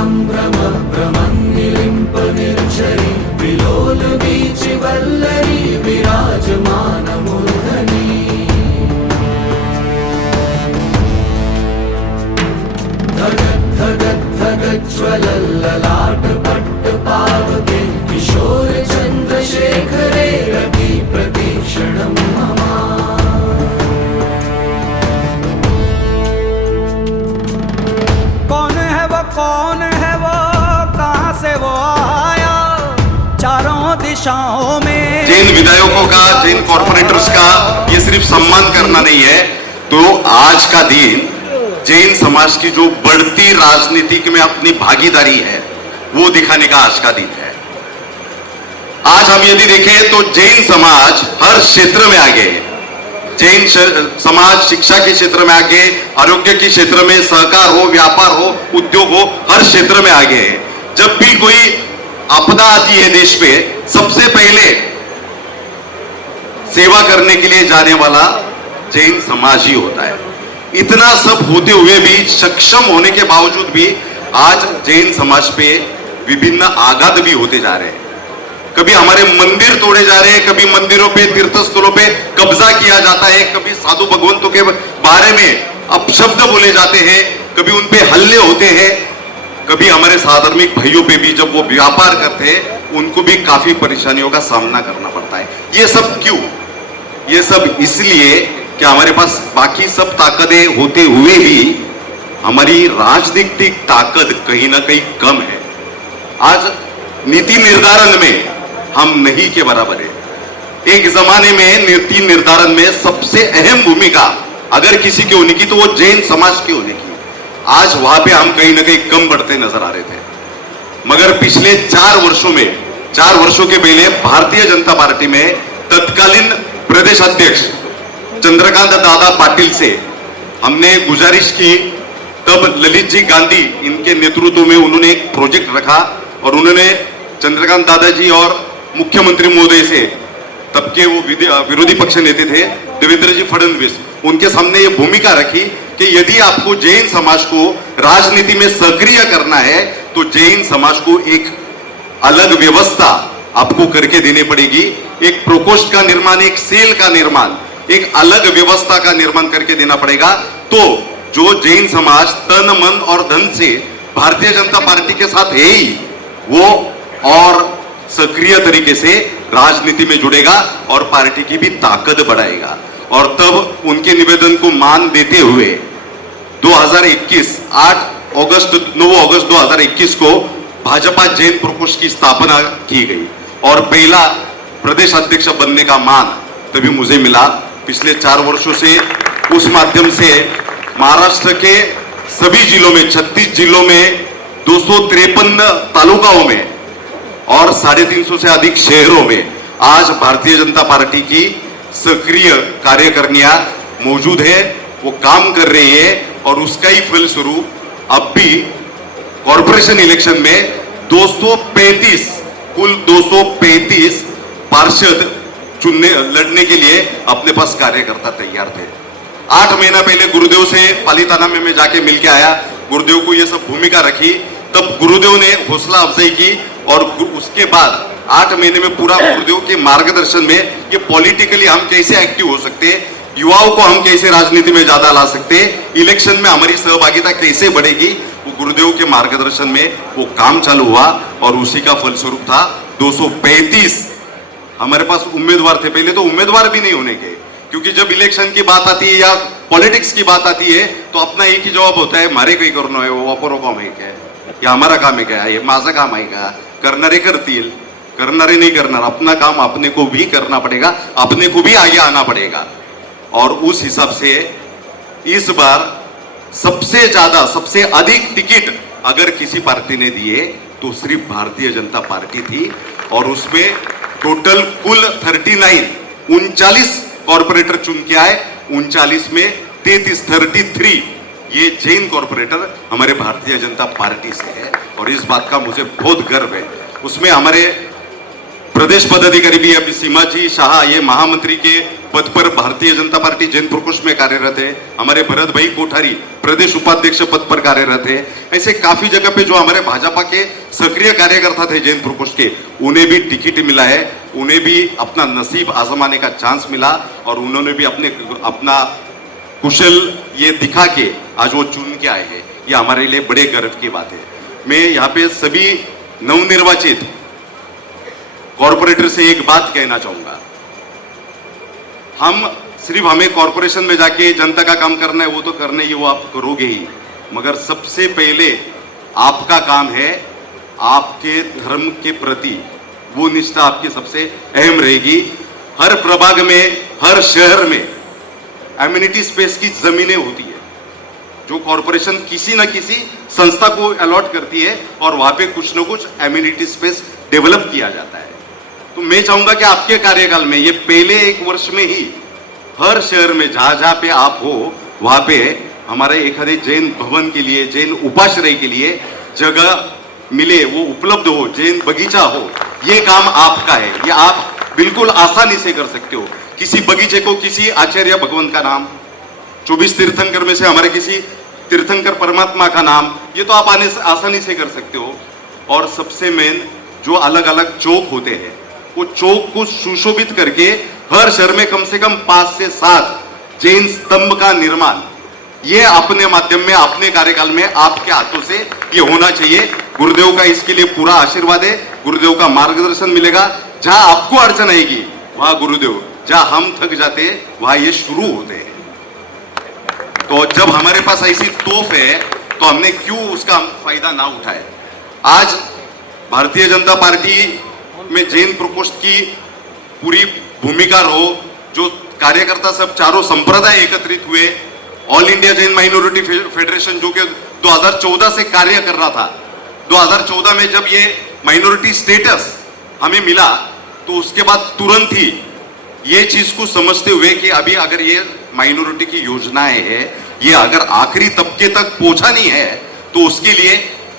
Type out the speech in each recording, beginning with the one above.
संभ्रम भ्रमन्निलिम्प निर्झरी विलोल वीचि वल्लरी विराजमान मूर्धनि धगत् धगत् धगज्ज्वलल्ललाट पट्ट पावके किशोर चन्द्रशेखरे रति प्रतीक्षणं मम। कौन है वो कहां से वो आया चारों दिशाओं में। जैन विधायकों का, जैन कॉर्पोरेटर्स का ये सिर्फ सम्मान करना नहीं है, तो आज का दिन जैन समाज की जो बढ़ती राजनीतिक में अपनी भागीदारी है वो दिखाने का आज का दिन है। आज हम यदि देखें तो जैन समाज हर क्षेत्र में आगे है। जैन समाज शिक्षा के क्षेत्र में आगे, आरोग्य के क्षेत्र में, सहकार हो, व्यापार हो, उद्योग हो, हर क्षेत्र में आगे है। जब भी कोई आपदा आती है देश पे, सबसे पहले सेवा करने के लिए जाने वाला जैन समाज ही होता है। इतना सब होते हुए भी, सक्षम होने के बावजूद भी आज जैन समाज पे विभिन्न आघात भी होते जा रहे हैं। कभी हमारे मंदिर तोड़े जा रहे हैं, कभी मंदिरों पे, तीर्थस्थलों पे कब्जा किया जाता है, कभी साधु भगवंतों के बारे में अपशब्द बोले जाते हैं, कभी उन पे हल्ले होते हैं, कभी हमारे साधर्मिक भाइयों पे भी जब वो व्यापार करते हैं उनको भी काफी परेशानियों का सामना करना पड़ता है। ये सब क्यों? ये सब इसलिए कि हमारे पास बाकी सब ताकतें होते हुए भी हमारी राजनीतिक ताकत कहीं ना कहीं कम है। आज नीति निर्धारण में हम नहीं के बराबर है। एक जमाने में नीति निर्धारण में सबसे अहम भूमिका अगर किसी की होने की तो वो जैन समाज की होने की। आज वहां पे हम कहीं ना कहीं कम बढ़ते नजर आ रहे थे। मगर पिछले 4 वर्षों में, 4 वर्षों के पहले भारतीय जनता पार्टी में तत्कालीन प्रदेश अध्यक्ष चंद्रकांत दादा पाटिल से हमने गुजारिश की। तब ललित जी गांधी इनके नेतृत्व में उन्होंने एक प्रोजेक्ट रखा और उन्होंने चंद्रकांत दादाजी और मुख्यमंत्री महोदय से, तब के वो विरोधी पक्ष नेता थे देवेंद्र जी फडणवीस, उनके सामने ये भूमिका रखी कि यदि आपको जैन समाज को राजनीति में सक्रिय करना है तो जैन समाज को एक अलग व्यवस्था आपको करके देनी पड़ेगी। एक प्रकोष्ठ का निर्माण, एक सेल का निर्माण, एक अलग व्यवस्था का निर्माण करके देना पड़ेगा। तो जो जैन समाज तन मन और धन से भारतीय जनता पार्टी के साथ है ही, वो और सक्रिय तरीके से राजनीति में जुड़ेगा और पार्टी की भी ताकत बढ़ाएगा। और तब उनके निवेदन को मान देते हुए 2021 9 अगस्त 2021 को भाजपा जैन प्रकोष्ठ की स्थापना की गई और पहला प्रदेश अध्यक्ष बनने का मान तभी मुझे मिला। पिछले 4 वर्षों से उस माध्यम से महाराष्ट्र के सभी जिलों में, 36 जिलों में, 253 तालुकाओं में और 350 से अधिक शहरों में आज भारतीय जनता पार्टी की सक्रिय कार्यकारिणियां मौजूद है, वो काम कर रही है और उसका ही फलस्वरूप अब भी कॉर्पोरेशन इलेक्शन में 235 कुल 235 पार्षद लड़ने के लिए अपने पास कार्यकर्ता तैयार थे। 8 महीना पहले गुरुदेव से पालीताना में मैं जाके मिलके आया, गुरुदेव को ये सब भूमिका रखी, तब गुरुदेव ने हौसला अफजाई की और उसके बाद 8 महीने में पूरा गुरुदेव के मार्गदर्शन में ये पॉलिटिकली हम कैसे एक्टिव हो सकते हैं, युवाओं को हम कैसे राजनीति में ज्यादा ला सकते हैं, इलेक्शन में हमारी सहभागिता कैसे बढ़ेगी, वो गुरुदेव के मार्गदर्शन में वो काम चालू हुआ और उसी का फलस्वरूप था 235 हमारे पास उम्मीदवार थे। पहले तो उम्मीदवार भी नहीं होने के, क्योंकि जब इलेक्शन की बात आती है या पॉलिटिक्स की बात आती है तो अपना एक ही जवाब होता है, मारे काही करणं आहे, वापरो काम आहे काय, या हमारा काम आहे काय, हे माझं काम आहे का, करणारे करतील, करणारे नहीं करना, अपना काम अपने को भी करना पड़ेगा, अपने को भी आगे आना पड़ेगा। और उस हिसाब से इस बार सबसे ज्यादा, सबसे अधिक टिकट अगर किसी पार्टी ने दिए तो सिर्फ भारतीय जनता पार्टी थी और उसमें टोटल कुल 39 कॉर्पोरेटर चुन के आए, 39 में 33 ये जैन कॉर्पोरेटर हमारे भारतीय जनता पार्टी से है और इस बात का मुझे बहुत गर्व है। उसमें हमारे प्रदेश पदाधिकारी भी अभी सीमा जी शाह, ये महामंत्री के पद पर भारतीय जनता पार्टी जैन प्रकोष्ठ में कार्यरत है, हमारे भरत भाई कोठारी प्रदेश उपाध्यक्ष पद पर कार्यरत है। ऐसे काफी जगह पे जो हमारे भाजपा के सक्रिय कार्यकर्ता थे जैन प्रकोष्ठ के, उन्हें भी टिकट मिला है, उन्हें भी अपना नसीब आजमाने का चांस मिला और उन्होंने भी अपना कुशल ये दिखा के आज वो चुन के आए हैं। ये हमारे लिए बड़े गर्व की बात है। मैं यहाँ पे सभी नवनिर्वाचित कॉर्पोरेटर से एक बात कहना चाहूंगा, हमें कॉर्पोरेशन में जाके जनता का काम करना है, वो तो करना ही, वो आप करोगे ही, मगर सबसे पहले आपका काम है आपके धर्म के प्रति वो निष्ठा आपकी सबसे अहम रहेगी। हर प्रभाग में, हर शहर में एम्यूनिटी स्पेस की जमीनें होती है जो कॉर्पोरेशन किसी न किसी संस्था को अलॉट करती है और वहां पे कुछ न कुछ एम्यूनिटी स्पेस डेवलप किया जाता है। तो मैं चाहूंगा कि आपके कार्यकाल में ये पहले 1 वर्ष में ही हर शहर में जहां पे आप हो वहां पे हमारे एक जैन भवन के लिए, जैन उपाश्रय के लिए जगह मिले, वो उपलब्ध हो, जैन बगीचा हो। ये काम आपका है, ये आप बिल्कुल आसानी से कर सकते हो। किसी बगीचे को किसी आचार्य भगवंत का नाम, 24 तीर्थंकर में से हमारे किसी तीर्थंकर परमात्मा का नाम, ये तो आप आसानी से कर सकते हो। और सबसे मेन जो अलग अलग चौक होते हैं, वो चौक को सुशोभित करके हर शहर में कम से कम 5 से 7 जैन स्तंभ का निर्माण, ये अपने माध्यम में, अपने कार्यकाल में आपके हाथों से ये होना चाहिए। गुरुदेव का इसके लिए पूरा आशीर्वाद है, गुरुदेव का मार्गदर्शन मिलेगा। जहां आपको अड़चन आएगी वहां गुरुदेव, जहां हम थक जाते हैं वहां ये शुरू होते हैं। तो जब हमारे पास ऐसी तोफ है तो हमने क्यों उसका फायदा ना उठाए। आज भारतीय जनता पार्टी में जैन प्रकोष्ठ की पूरी भूमिका रहो, जो कार्यकर्ता सब चारों संप्रदाय एकत्रित हुए, all India Jain minority federation जो कि 2014 से कार्य कर रहा था, 2014 में जब ये माइनॉरिटी स्टेटस हमें मिला तो उसके बाद तुरंत ही ये चीज को समझते हुए कि अभी अगर ये माइनॉरिटी की योजनाएं है, ये अगर आखिरी तबके तक पहुंचानी है तो उसके लिए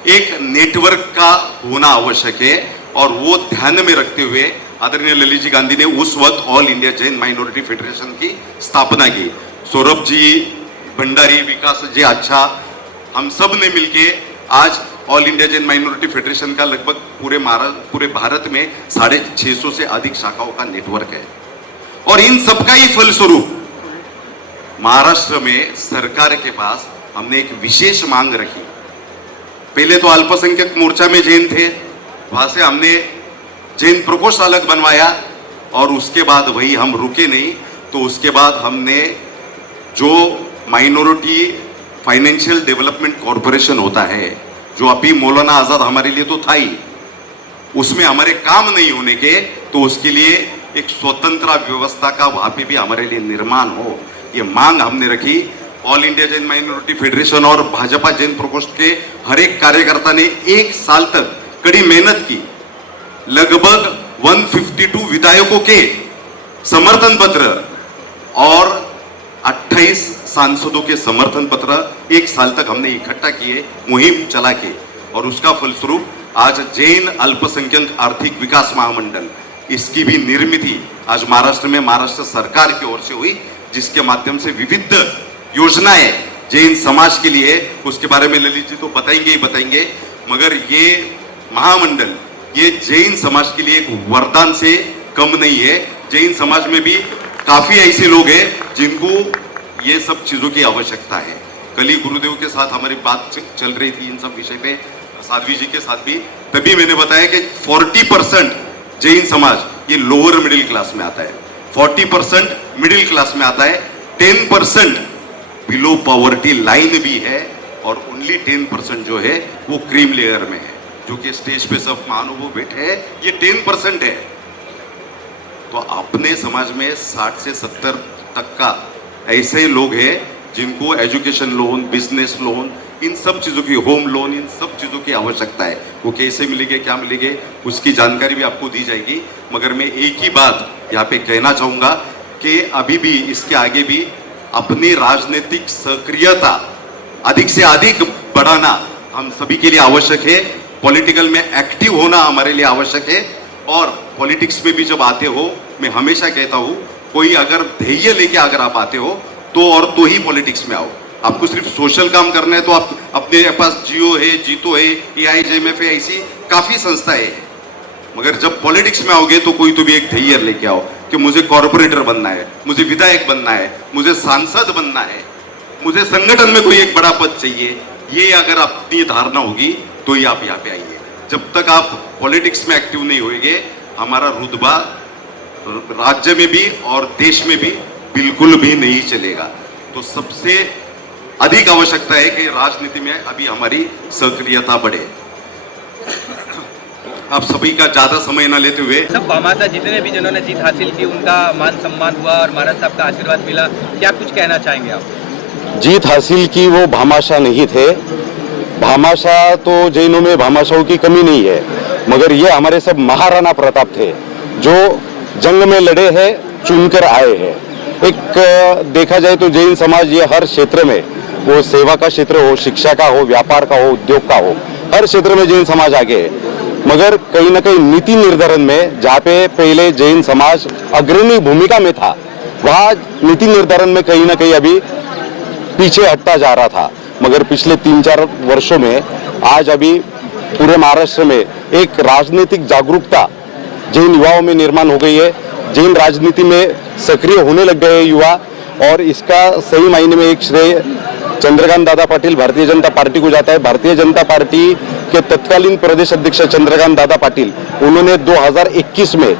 एक नेटवर्क का होना आवश्यक है। और वो ध्यान में रखते हुए आदरणीय ललित जी गांधी ने उस वक्त all India Jain minority federation की स्थापना की। सौरभ जी भंडारी, विकास जी अच्छा, हम सब ने मिलके आज all India Jain minority federation का लगभग पूरे भारत में 650 से अधिक शाखाओं का नेटवर्क है। और इन सबका ही फलस्वरूप महाराष्ट्र में सरकार के पास हमने एक विशेष मांग रखी। पहले तो अल्पसंख्यक मोर्चा में जैन थे, वहां से हमने जैन प्रकोष्ठ अलग बनवाया और उसके बाद वही हम रुके नहीं, तो उसके बाद हमने जो माइनॉरिटी फाइनेंशियल डेवलपमेंट कॉरपोरेशन होता है, जो अभी मौलाना आजाद हमारे लिए तो था ही, उसमें हमारे काम नहीं होने के, तो उसके लिए एक स्वतंत्र व्यवस्था का वहां पे भी हमारे लिए निर्माण हो, ये मांग हमने रखी। All India Jain minority federation और भाजपा जैन प्रकोष्ठ के हर एक कार्यकर्ता ने 1 साल तक कड़ी मेहनत की। लगभग 152 विधायकों के समर्थन पत्र और 28 सांसदों के समर्थन पत्र 1 साल तक हमने इकट्ठा किए, मुहिम चला के, और उसका फलस्वरूप आज जैन अल्पसंख्यक आर्थिक विकास महामंडल, इसकी भी निर्मित आज महाराष्ट्र में महाराष्ट्र सरकार की ओर से हुई, जिसके माध्यम से विविध योजनाएं जैन समाज के लिए, उसके बारे में ललित जी तो बताएंगे ही बताएंगे, मगर ये महामंडल ये जैन समाज के लिए एक वरदान से कम नहीं है। जैन समाज में भी काफी ऐसे लोग हैं जिनको ये सब चीजों की आवश्यकता है। कल ही गुरुदेव के साथ हमारी बात चल रही थी इन सब विषय पे, साध्वी जी के साथ भी, तभी मैंने बताया कि 40% जैन समाज ये लोअर मिडिल क्लास में आता है, 40% मिडिल क्लास में आता है, 10% बिलो पॉवर्टी लाइन भी है, और ओनली 10% जो है वो क्रीम लेयर में है, जो कि स्टेज पे सब महानुभाव बैठे हैं, ये 10% है। तो अपने समाज में 60 से 70 तक का ऐसे लोग हैं जिनको एजुकेशन लोन, बिजनेस लोन, इन सब चीज़ों की, होम लोन, इन सब चीज़ों की आवश्यकता है। वो कैसे मिलेंगे, क्या मिलेंगे, उसकी जानकारी भी आपको दी जाएगी। मगर मैं एक ही बात यहाँ पे कहना चाहूँगा कि अभी भी, इसके आगे भी अपनी राजनीतिक सक्रियता अधिक से अधिक बढ़ाना हम सभी के लिए आवश्यक है। पॉलिटिकल में एक्टिव होना हमारे लिए आवश्यक है। और पॉलिटिक्स में भी जब आते हो, मैं हमेशा कहता हूँ, कोई अगर ध्येय लेके अगर आप आते हो तो ही पॉलिटिक्स में आओ। आपको सिर्फ सोशल काम करना है तो आप अपने पास जियो है, जीतो है, AIJMF है, ऐसी काफी संस्थाएं हैं। मगर जब पॉलिटिक्स में आओगे तो कोई तो भी एक ध्येय लेके आओ कि मुझे कॉर्पोरेटर बनना है, मुझे विधायक बनना है, मुझे सांसद बनना है, मुझे संगठन में कोई एक बड़ा पद चाहिए। ये अगर अपनी धारणा होगी तो ही आप यहाँ पे आइए। जब तक आप पॉलिटिक्स में एक्टिव नहीं होंगे, हमारा रुतबा राज्य में भी और देश में भी बिल्कुल भी नहीं चलेगा। तो सबसे अधिक आवश्यकता है कि राजनीति में अभी हमारी सक्रियता बढ़े। आप सभी का ज्यादा समय न लेते हुए, सब भामाशाह जितने भी जिन्होंने जीत हासिल की उनका मान सम्मान हुआ और महाराज साहब का आशीर्वाद मिला, क्या कुछ कहना चाहेंगे आप? जीत हासिल की वो भामाशाह नहीं थे। भामाशाह तो जैनों में भामाशाहों की कमी नहीं है, मगर ये हमारे सब महाराणा प्रताप थे जो जंग में लड़े हैं, चुनकर आए हैं। एक देखा जाए तो जैन समाज ये हर क्षेत्र में, वो सेवा का क्षेत्र हो, शिक्षा का हो, व्यापार का हो, उद्योग का हो, हर क्षेत्र में जैन समाज आगे है। मगर कहीं ना कहीं नीति निर्धारण में जहाँ पे पहले जैन समाज अग्रणी भूमिका में था, वहाँ नीति निर्धारण में कहीं ना कहीं अभी पीछे हटता जा रहा था। मगर पिछले 3-4 वर्षों में आज अभी पूरे महाराष्ट्र में एक राजनीतिक जागरूकता जैन युवाओं में निर्माण हो गई है। जैन राजनीति में सक्रिय होने लग गए युवा, और इसका सही मायने में एक श्रेय चंद्रकांत दादा पाटिल भारतीय जनता पार्टी को जाता है। भारतीय जनता पार्टी के तत्कालीन प्रदेश अध्यक्ष चंद्रकांत दादा पाटिल, उन्होंने 2021 में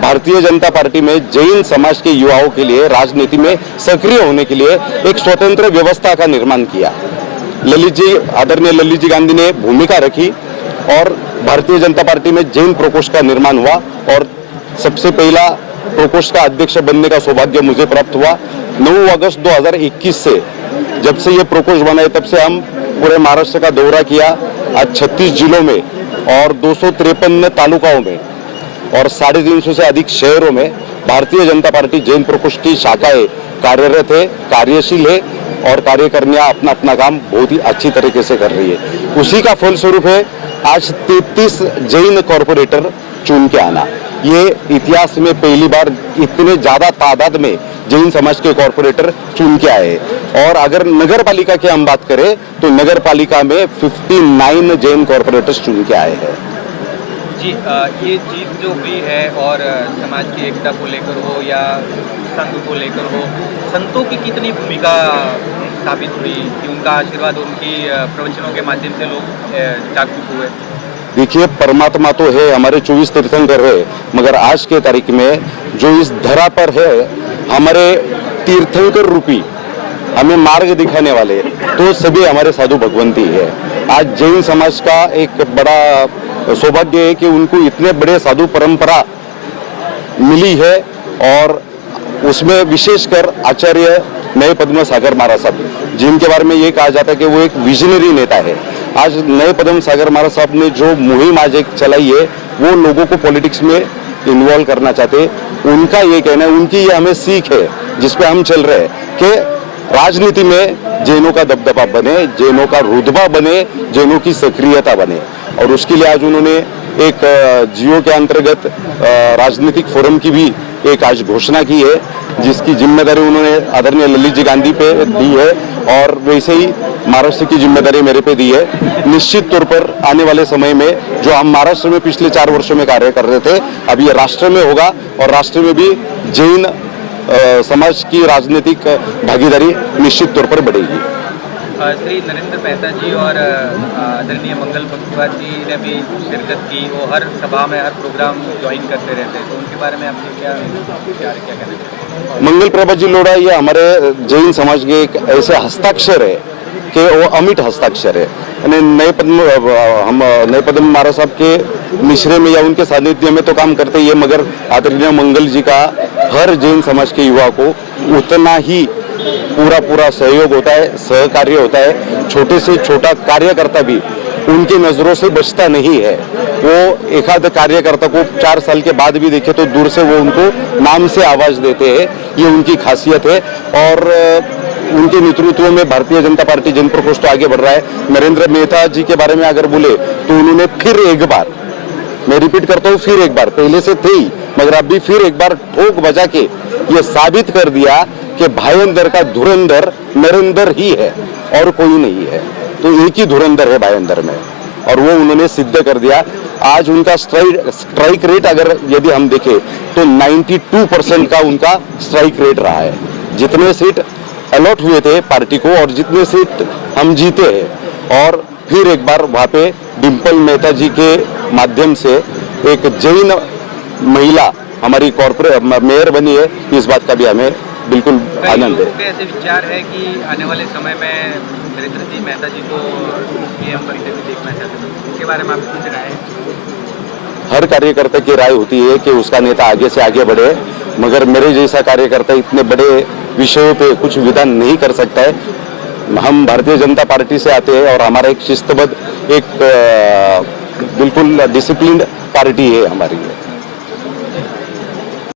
भारतीय जनता पार्टी में जैन समाज के युवाओं के लिए राजनीति में सक्रिय होने के लिए एक स्वतंत्र व्यवस्था का निर्माण किया। आदरणीय ललित जी गांधी ने भूमिका रखी और भारतीय जनता पार्टी में जैन प्रकोष्ठ का निर्माण हुआ, और सबसे पहला प्रकोष्ठ का अध्यक्ष बनने का सौभाग्य मुझे प्राप्त हुआ। 9 अगस्त 2021 से जब से ये प्रकोष्ठ बना है, तब से हम पूरे महाराष्ट्र का दौरा किया। आज 36 जिलों में और 253 तालुकाओं में और 350 से अधिक शहरों में भारतीय जनता पार्टी जैन प्रकोष्ठ की शाखाएं कार्यरत है, कार्यशील है, और कार्यकर्मियां अपना अपना काम बहुत ही अच्छी तरीके से कर रही है। उसी का फलस्वरूप है आज 33 जैन कॉर्पोरेटर चुन के आना। ये इतिहास में पहली बार इतने ज्यादा तादाद में जैन समाज के कॉर्पोरेटर चुन के आए। और अगर नगर पालिका की हम बात करें तो नगर पालिका में 59 जैन कॉर्पोरेटर्स चुन के आए हैं। जी, ये जीत जो हुई है और समाज की एकता को लेकर हो या संघ को लेकर हो, संतों की कितनी भूमिका साबित हुई कि उनका आशीर्वाद, उनकी प्रवचनों के माध्यम से लोग जागरूक हुए? देखिए, परमात्मा तो है, हमारे 24 तीर्थंकर है, मगर आज के तारीख में जो इस धरा पर है, हमारे तीर्थंकर रूपी हमें मार्ग दिखाने वाले तो सभी हमारे साधु भगवंती है। आज जैन समाज का एक बड़ा सौभाग्य है कि उनको इतने बड़े साधु परंपरा मिली है, और उसमें विशेषकर आचार्य नए पद्म सागर महाराज साहब, जिनके बारे में ये कहा जाता है कि वो एक विजनरी नेता है। आज नए पद्म सागर महाराज साहब ने जो मुहिम आज एक चलाई है, वो लोगों को पॉलिटिक्स में इन्वॉल्व करना चाहते हैं। उनका ये कहना है, उनकी ये हमें सीख है जिसपे हम चल रहे हैं कि राजनीति में जैनों का दबदबा बने, जैनों का रुतबा बने, जैनों की सक्रियता बने। और उसके लिए आज उन्होंने एक जियो के अंतर्गत राजनीतिक फोरम की भी एक आज घोषणा की है, जिसकी जिम्मेदारी उन्होंने आदरणीय ललित जी गांधी पे दी है, और वैसे ही महाराष्ट्र की जिम्मेदारी मेरे पे दी है। निश्चित तौर पर आने वाले समय में जो हम महाराष्ट्र में पिछले 4 वर्षों में कार्य कर रहे थे, अब ये राष्ट्र में होगा, और राष्ट्र में भी जैन समाज की राजनीतिक भागीदारी निश्चित तौर पर बढ़ेगी। श्री नरेंद्र मेहता जी और आदरणीय मंगल बख्तियार जी ने भी शिरकत की, वो हर सभा में हर प्रोग्राम ज्वाइन करते रहते हैं, तो उनके बारे में आपने क्या कहना चाहिए? मंगल प्रभा जी लोढ़ा ये हमारे जैन समाज के एक ऐसे हस्ताक्षर है कि वो अमिट हस्ताक्षर है। हम नए पद्म महाराज साहब के मिश्रे में या उनके सानिध्य में तो काम करते ही है, मगर आदरणीय मंगल जी का हर जैन समाज के युवा को उतना ही पूरा सहयोग होता है, सहकार्य होता है। छोटे से छोटा कार्यकर्ता भी उनकी नजरों से बचता नहीं है। वो एकाध कार्यकर्ता को 4 साल के बाद भी देखे तो दूर से वो उनको नाम से आवाज देते हैं, ये उनकी खासियत है। और उनके नेतृत्व में भारतीय जनता पार्टी जन प्रकोष्ठ तो आगे बढ़ रहा है। नरेंद्र मेहता जी के बारे में अगर बोले तो उन्होंने फिर एक बार, मैं रिपीट करता हूँ, फिर एक बार, पहले से थे ही मगर अब भी फिर एक बार ठोक बजा के ये साबित कर दिया कि भाईंदर का धुरंधर नरेंद्र ही है और कोई नहीं है। तो एक ही धुरंधर है भाईंदर में, और वो उन्होंने सिद्ध कर दिया। आज उनका स्ट्राइक रेट अगर यदि हम देखें तो 92% का उनका स्ट्राइक रेट रहा है। जितने सीट अलॉट हुए थे पार्टी को और जितने सीट हम जीते हैं, और फिर एक बार वहाँ पे डिम्पल मेहता जी के माध्यम से एक जैन महिला हमारी कॉर्पोरेट मेयर बनी है, इस बात का भी हमें बिल्कुल आनंद है। ऐसे विचार है कि आने वाले समय में नरेंद्र जी मेहता जी को पीएम बनते हुए देखना चाहते हैं, उसके बारे में आपकी कुछ राय है? हर कार्यकर्ता की राय होती है कि उसका नेता आगे से आगे बढ़े, मगर मेरे जैसा कार्यकर्ता इतने बड़े विषयों पे कुछ विधान नहीं कर सकता है। हम भारतीय जनता पार्टी से आते हैं और हमारा एक शिस्तबद्ध, एक बिल्कुल डिसिप्लिन्ड पार्टी है हमारी।